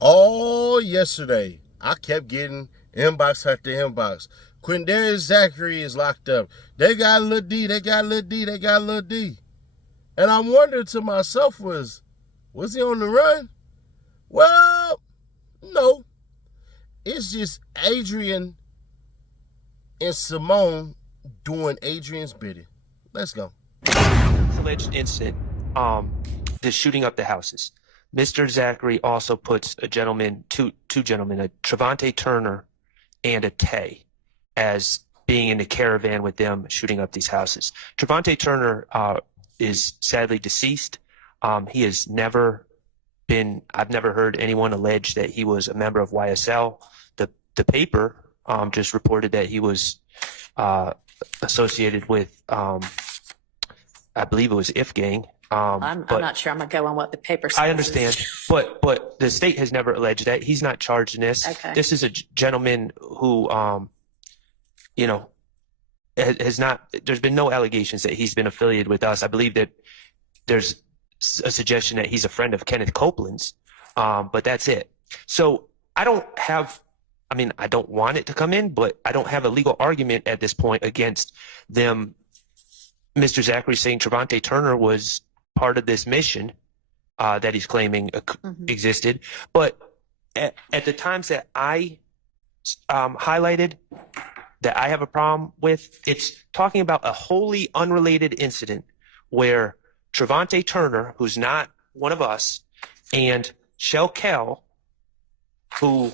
All yesterday, I kept getting inbox after inbox. Quindarius Zachary is locked up. They got Lil D, they got Lil D, they got Lil D. And I'm wondering to myself, was he on the run? Well, no. It's just Adrian and Simone doing Adrian's bidding. Let's go. Alleged incident, the shooting up the houses. Mr. Zachary also puts two gentlemen, a Trevante Turner and a Tay, as being in the caravan with them shooting up these houses. Trevante Turner is sadly deceased. He has never been, I've never heard anyone allege that he was a member of YSL. The paper just reported that he was associated with, I believe it was If Gang. I'm not sure I'm going to go on what the paper says. I understand, but the state has never alleged that. He's not charged in this. Okay. This is a gentleman who, has not, there's been no allegations that he's been affiliated with us. I believe that there's a suggestion that he's a friend of Kenneth Copeland's, but that's it. So I don't want it to come in, but I don't have a legal argument at this point against them. Mr. Zachary saying Trevante Turner was part of this mission that he's claiming existed. But at the times that I highlighted that I have a problem with, it's talking about a wholly unrelated incident where Trevante Turner, who's not one of us, and Shell Kell, who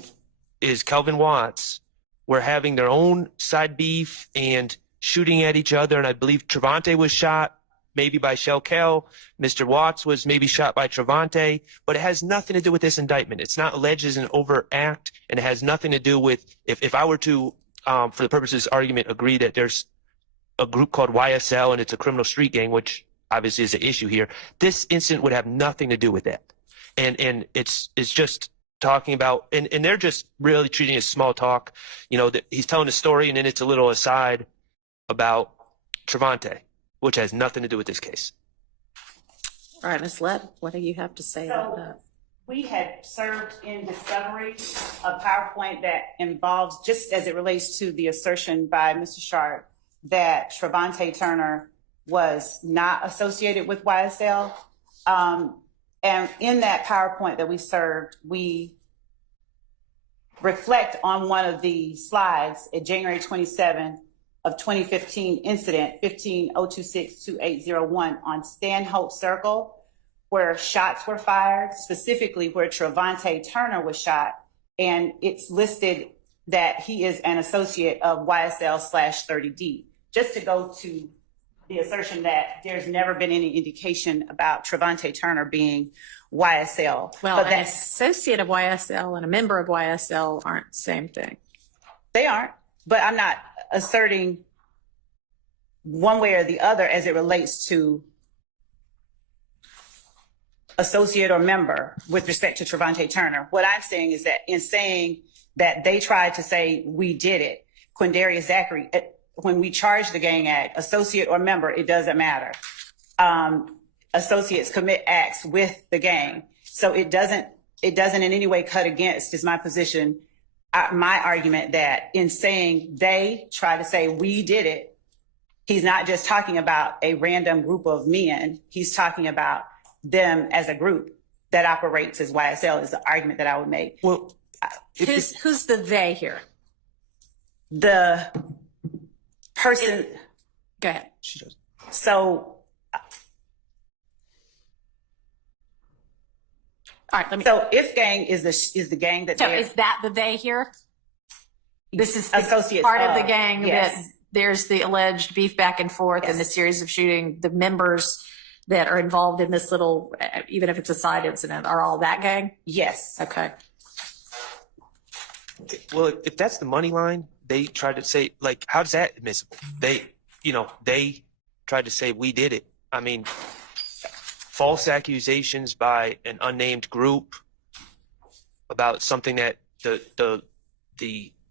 is Kelvin Watts, were having their own side beef and shooting at each other. And I believe Trevante was shot maybe by Shell Kell. Mr. Watts was maybe shot by Trevante, but it has nothing to do with this indictment. It's not alleged as an overt act, and it has nothing to do with, if I were to, for the purposes of this argument, agree that there's a group called YSL and it's a criminal street gang, which obviously is an issue here, this incident would have nothing to do with that. And it's just talking about, and they're just really treating it as small talk. You know, that he's telling a story and then it's a little aside about Trevante, which has nothing to do with this case. All right, Ms. Lett, what do you have to say about that? We had served in discovery a PowerPoint that involves, just as it relates to the assertion by Mr. Sharp that Trevante Turner was not associated with YSL. And in that PowerPoint that we served, we reflect on one of the slides at January 27 of 2015 incident 150262801 on Stanhope Circle, where shots were fired, specifically where Trevante Turner was shot. And it's listed that he is an associate of YSL/30D. Just to go to the assertion that there's never been any indication about Trevante Turner being YSL. Well, an associate of YSL and a member of YSL aren't the same thing. They aren't, but I'm not asserting one way or the other as it relates to associate or member with respect to Trevante Turner. What I'm saying is that in saying that they tried to say we did it, Quindarius Zachary, when we charge the gang act, associate or member, it doesn't matter. Associates commit acts with the gang. So it doesn't in any way cut against, is my position, my argument that in saying they try to say we did it, he's not just talking about a random group of men. He's talking about them as a group that operates as YSL is the argument that I would make. Well, who's the they here? The person. Go ahead. she does. So, All right, let me. so if gang is the gang that So they're is that the they here? This is the associates part of the gang yes. that there's the alleged beef back and forth and the series of shooting. The members that are involved in this little, even if it's a side incident, are all that gang? Yes. Okay. Well, if that's the money line, they tried to say, like, how's that admissible? They tried to say we did it. I mean, false accusations by an unnamed group about something that the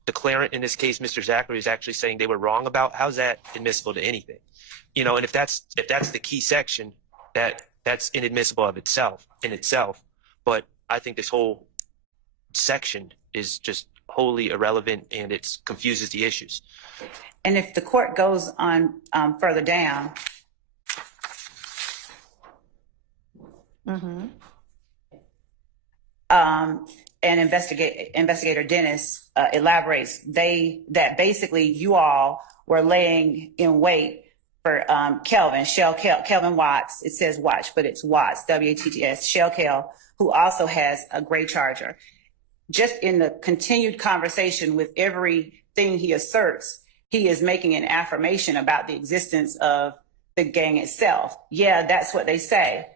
declarant, in this case, Mr. Zachary, is actually saying they were wrong about. How's that admissible to anything? You know, and if that's the key section, that's inadmissible in itself. But I think this whole section is just wholly irrelevant, and it confuses the issues. And if the court goes on further down, and investigator Dennis elaborates that basically you all were laying in wait for Kelvin Watts. It says Watts, but it's Watts, W-A-T-T-S, Shell Kel, who also has a gray Charger. Just in the continued conversation with everything he asserts, he is making an affirmation about the existence of the gang itself. Yeah, that's what they say.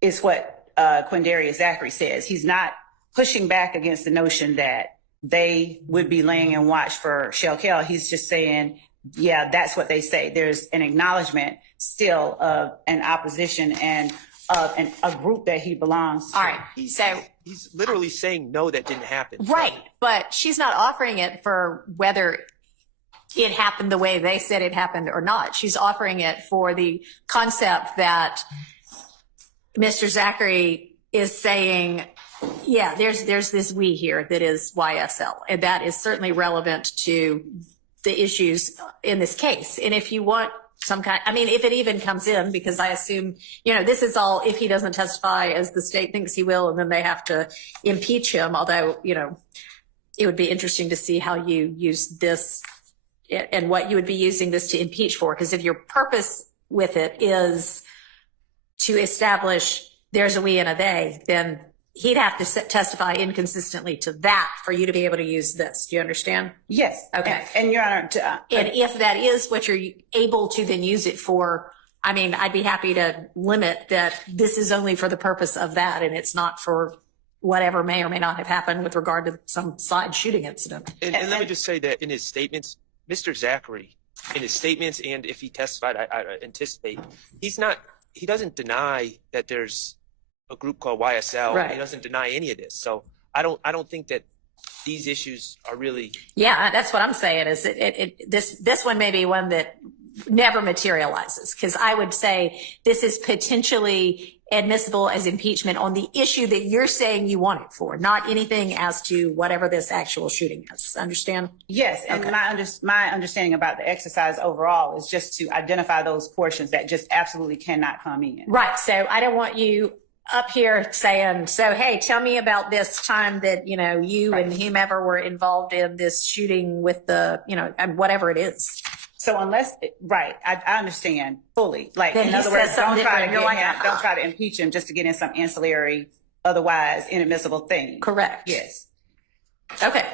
Is what Quindarius Zachary says. He's not pushing back against the notion that they would be laying in watch for Shell Kel. He's just saying, yeah, that's what they say. There's an acknowledgement still of an opposition and of a group that he belongs to. All right. So He's literally saying, no, that didn't happen. right, but she's not offering it for whether it happened the way they said it happened or not. She's offering it for the concept that Mr. Zachary is saying, yeah, there's this we here that is YSL, and that is certainly relevant to the issues in this case. And if you want some kind, I mean, if it even comes in, because I assume, this is all if he doesn't testify as the state thinks he will, and then they have to impeach him. Although, it would be interesting to see how you use this and what you would be using this to impeach for. Because if your purpose with it is to establish there's a we and a they, then he'd have to testify inconsistently to that for you to be able to use this. Do you understand? Yes. Okay. And Your Honor, And if that is what you're able to then use it for, I mean, I'd be happy to limit that this is only for the purpose of that, and it's not for whatever may or may not have happened with regard to some side shooting incident. And let me just say that in his statements, Mr. Zachary, in his statements, and if he testified, I anticipate, he doesn't deny that there's a group called YSL. Right. He doesn't deny any of this. So I don't think that these issues are really. Yeah, that's what I'm saying is this one may be one that never materializes, because I would say this is potentially admissible as impeachment on the issue that you're saying you want it for, not anything as to whatever this actual shooting is. Understand? yes. And Okay. my understanding about the exercise overall is just to identify those portions that just absolutely cannot come in. Right. So I don't want you up here saying, so, hey, tell me about this time that, you and whomever were involved in this shooting with the, and whatever it is. So unless, I understand fully. Like, Then in he other says words, something don't try to different. You're like, don't try to impeach him just to get in some ancillary, otherwise inadmissible thing. Correct. Yes. Okay.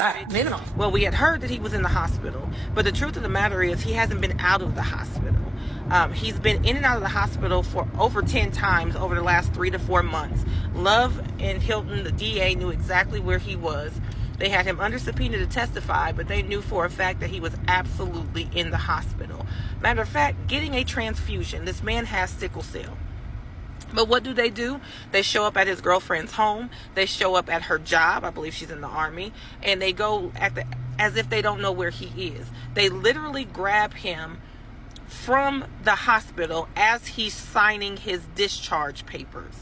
All right. Moving on. Well, we had heard that he was in the hospital, but the truth of the matter is he hasn't been out of the hospital. He's been in and out of the hospital for over 10 times over the last 3 to 4 months. Love and Hilton, the DA, knew exactly where he was. They had him under subpoena to testify, but they knew for a fact that he was absolutely in the hospital. Matter of fact, getting a transfusion. This man has sickle cell. But what do? They show up at his girlfriend's home. They show up at her job. I believe she's in the Army. And they go as if they don't know where he is. They literally grab him from the hospital as he's signing his discharge papers.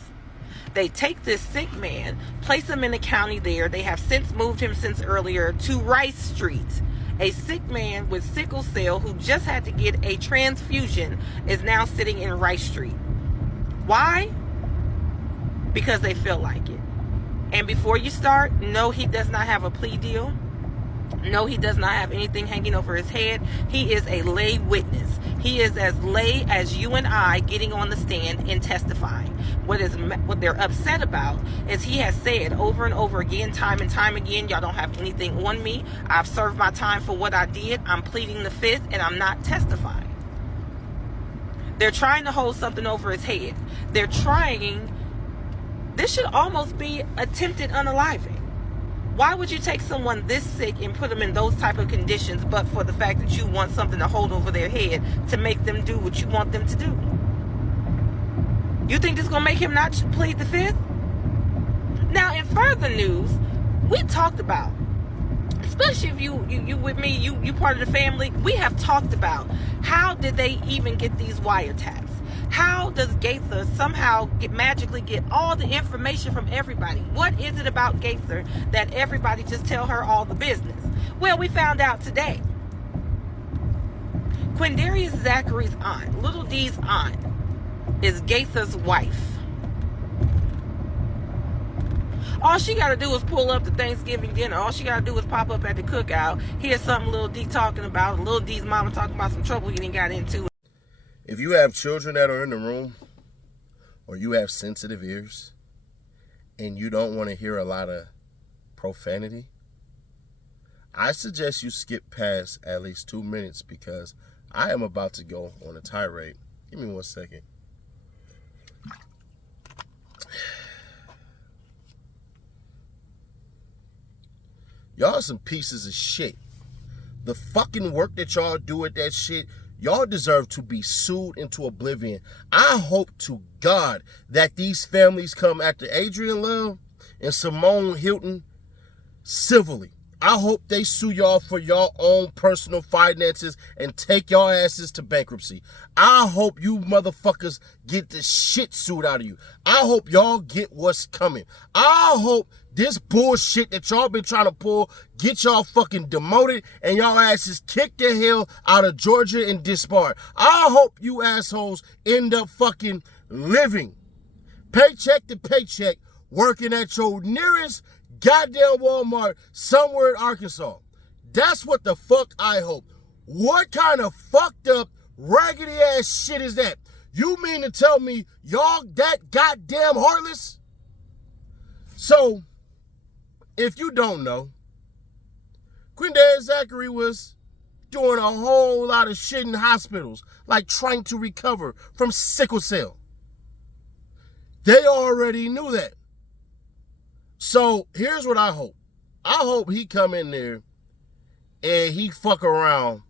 They take this sick man, place him in the county there. They have since moved him since earlier to Rice Street. A sick man with sickle cell who just had to get a transfusion is now sitting in Rice Street. Why? Because they feel like it. And before you start, no, he does not have a plea deal. No, he does not have anything hanging over his head. He is a lay witness. He is as lay as you and I getting on the stand and testifying. What they're upset about is he has said over and over again, time and time again, y'all don't have anything on me. I've served my time for what I did. I'm pleading the fifth and I'm not testifying. They're trying to hold something over his head. This should almost be attempted unaliving. Why would you take someone this sick and put them in those type of conditions but for the fact that you want something to hold over their head to make them do what you want them to do? You think this is going to make him not plead the fifth? Now, in further news, we talked about, especially if you with me, you part of the family, we have talked about how did they even get these wiretaps? How how does Gaither somehow magically get all the information from everybody? What is it about Gaither that everybody just tell her all the business? Well, we found out today. Quindarius Zachary's aunt, Little D's aunt, is Gaither's wife. All she got to do is pull up to Thanksgiving dinner. All she got to do is pop up at the cookout, hear something Little D talking about, Little D's mama talking about some trouble he didn't got into. If you have children that are in the room, or you have sensitive ears, and you don't want to hear a lot of profanity, I suggest you skip past at least 2 minutes, because I am about to go on a tirade. Give me 1 second. Y'all some pieces of shit. The fucking work that y'all do at that shit, y'all deserve to be sued into oblivion. I hope to God that these families come after Adrian Love and Simone Hilton civilly. I hope they sue y'all for your own personal finances and take y'all asses to bankruptcy. I hope you motherfuckers get the shit sued out of you. I hope y'all get what's coming. I hope this bullshit that y'all been trying to pull get y'all fucking demoted and y'all asses kicked the hell out of Georgia and disbarred. I hope you assholes end up fucking living paycheck to paycheck working at your nearest goddamn Walmart somewhere in Arkansas. That's what the fuck I hope. What kind of fucked up, raggedy ass shit is that? You mean to tell me y'all that goddamn heartless? So, if you don't know, Quindarius Zachary was doing a whole lot of shit in hospitals, like trying to recover from sickle cell. They already knew that. So here's what I hope. I hope he come in there and he fuck around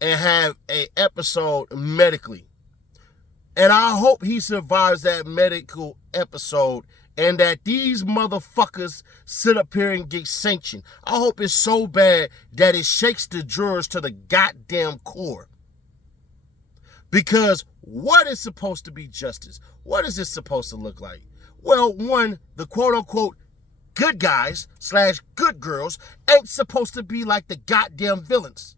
and have a episode medically. And I hope he survives that medical episode and that these motherfuckers sit up here and get sanctioned. I hope it's so bad that it shakes the jurors to the goddamn core. Because what is supposed to be justice? What is this supposed to look like? Well, one, the quote-unquote good guys / good girls ain't supposed to be like the goddamn villains.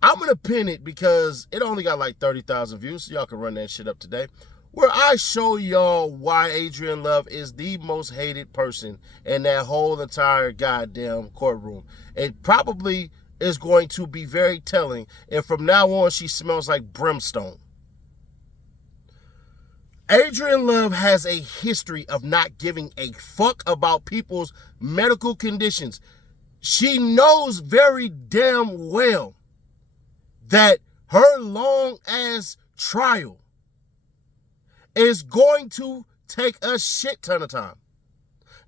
I'm going to pin it because it only got like 30,000 views, so y'all can run that shit up today, where I show y'all why Adrian Love is the most hated person in that whole entire goddamn courtroom. It probably is going to be very telling, and from now on, she smells like brimstone. Adrian Love has a history of not giving a fuck about people's medical conditions. She knows very damn well that her long-ass trial is going to take a shit ton of time.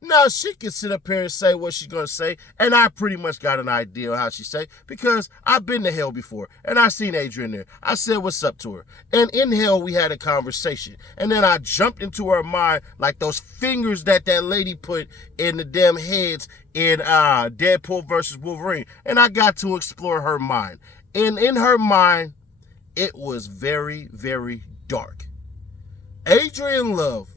Now, she can sit up here and say what she's going to say, and I pretty much got an idea of how she say, because I've been to hell before, and I seen Adrian there. I said what's up to her. And in hell, we had a conversation. And then I jumped into her mind like those fingers that lady put in the damn heads in Deadpool versus Wolverine. And I got to explore her mind. And in her mind, it was very, very dark. Adrian Love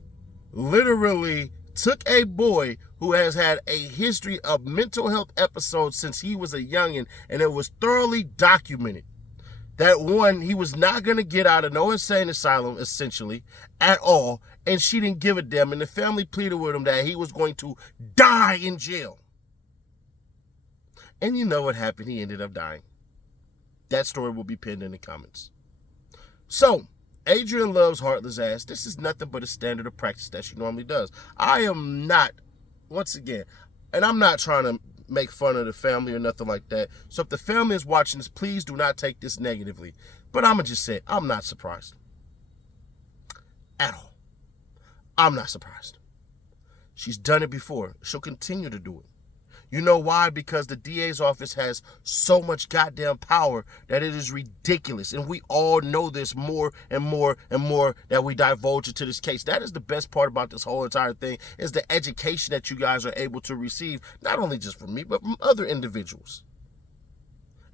literally took a boy who has had a history of mental health episodes since he was a youngin', and it was thoroughly documented that one, he was not going to get out of no insane asylum, essentially, at all, and she didn't give a damn, and the family pleaded with him that he was going to die in jail. And you know what happened? He ended up dying. That story will be pinned in the comments. So, Adrian Love's heartless ass, this is nothing but a standard of practice that she normally does. I am not, once again, and I'm not trying to make fun of the family or nothing like that. So if the family is watching this, please do not take this negatively. But I'm going to just say, I'm not surprised. At all. I'm not surprised. She's done it before. She'll continue to do it. You know why? Because the DA's office has so much goddamn power that it is ridiculous. And we all know this more and more and more that we divulge into this case. That is the best part about this whole entire thing, is the education that you guys are able to receive, not only just from me, but from other individuals.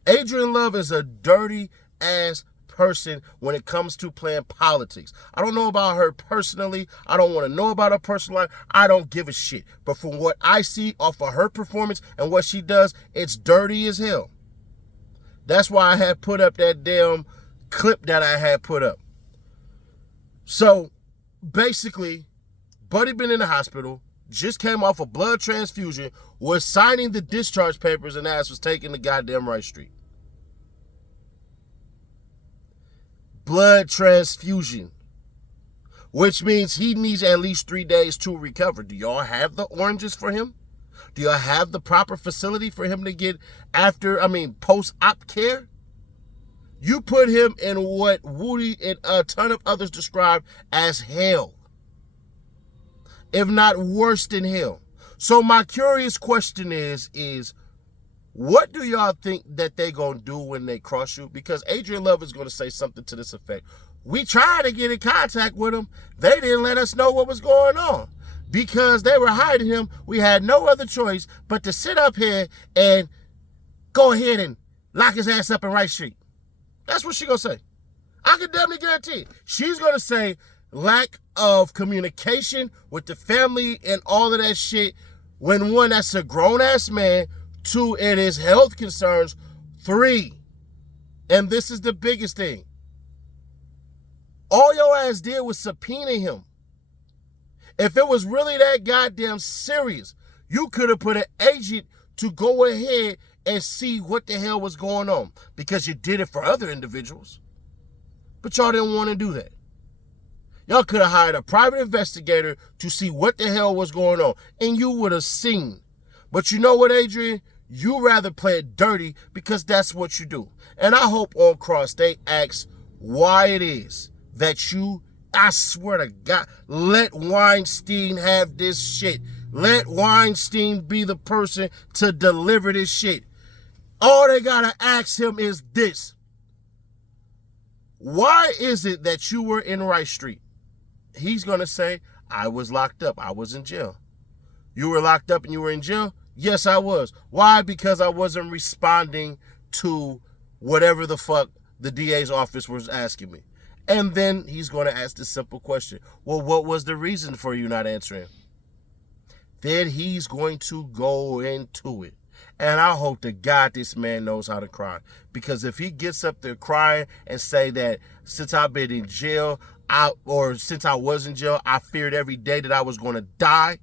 Adrian Love is a dirty ass person. person when it comes to playing politics. I don't know about her personally. I don't want to know about her personal life. I don't give a shit. But from what I see off of her performance and what she does, it's dirty as hell. That's why I had put up that damn clip that I had put up. So basically, Buddy been in the hospital, just came off a blood transfusion, was signing the discharge papers, and ass was taking the goddamn right street. Blood transfusion, which means he needs at least 3 days to recover. Do y'all have the oranges for him? Do y'all have the proper facility for him to get post-op care? You put him in what Woody and a ton of others described as hell, if not worse than hell. So my curious question is what do y'all think that they gonna do when they cross you? Because Adrian Love is gonna say something to this effect. We tried to get in contact with him. They didn't let us know what was going on. Because they were hiding him, we had no other choice but to sit up here and go ahead and lock his ass up in Wright Street. That's what she gonna say. I can definitely guarantee it. She's gonna say lack of communication with the family and all of that shit. When one, that's a grown-ass man. Two, it is health concerns. Three, and this is the biggest thing, all your ass did was subpoena him. If it was really that goddamn serious, you could have put an agent to go ahead and see what the hell was going on, because you did it for other individuals. But y'all didn't want to do that. Y'all could have hired a private investigator to see what the hell was going on, and you would have seen. But you know what, Adrian? You rather play it dirty because that's what you do. And I hope on Cross they ask why it is that you, I swear to God, let Weinstein have this shit. Let Weinstein be the person to deliver this shit. All they gotta ask him is this: why is it that you were in Wright Street? He's gonna say, I was locked up. I was in jail. You were locked up and you were in jail? Yes, I was. Why? Because I wasn't responding to whatever the fuck the DA's office was asking me. And then he's going to ask this simple question. Well, what was the reason for you not answering? Then he's going to go into it. And I hope to God this man knows how to cry. Because if he gets up there crying and say that since I've been in jail, since I was in jail, I feared every day that I was going to die.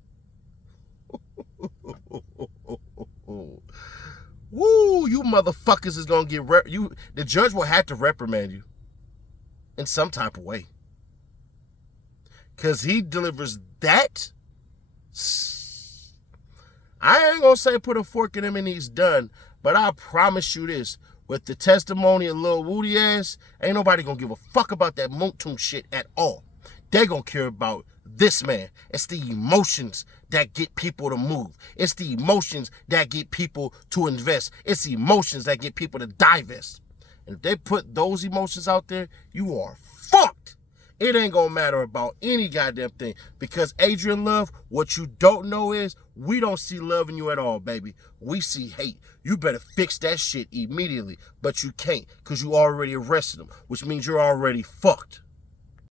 Woo, you motherfuckers is going to get the judge will have to reprimand you in some type of way. Because he delivers that. I ain't going to say put a fork in him and he's done. But I promise you this. With the testimony of Lil Woody ass, ain't nobody going to give a fuck about that Moontoon shit at all. They going to care about this man. It's the emotions that get people to move. It's the emotions that get people to invest. It's the emotions that get people to divest. And if they put those emotions out there, you are fucked. It ain't gonna matter about any goddamn thing. Because Adrian Love, what you don't know is we don't see love in you at all, baby. We see hate. You better fix that shit immediately. But you can't, because you already arrested him, which means you're already fucked.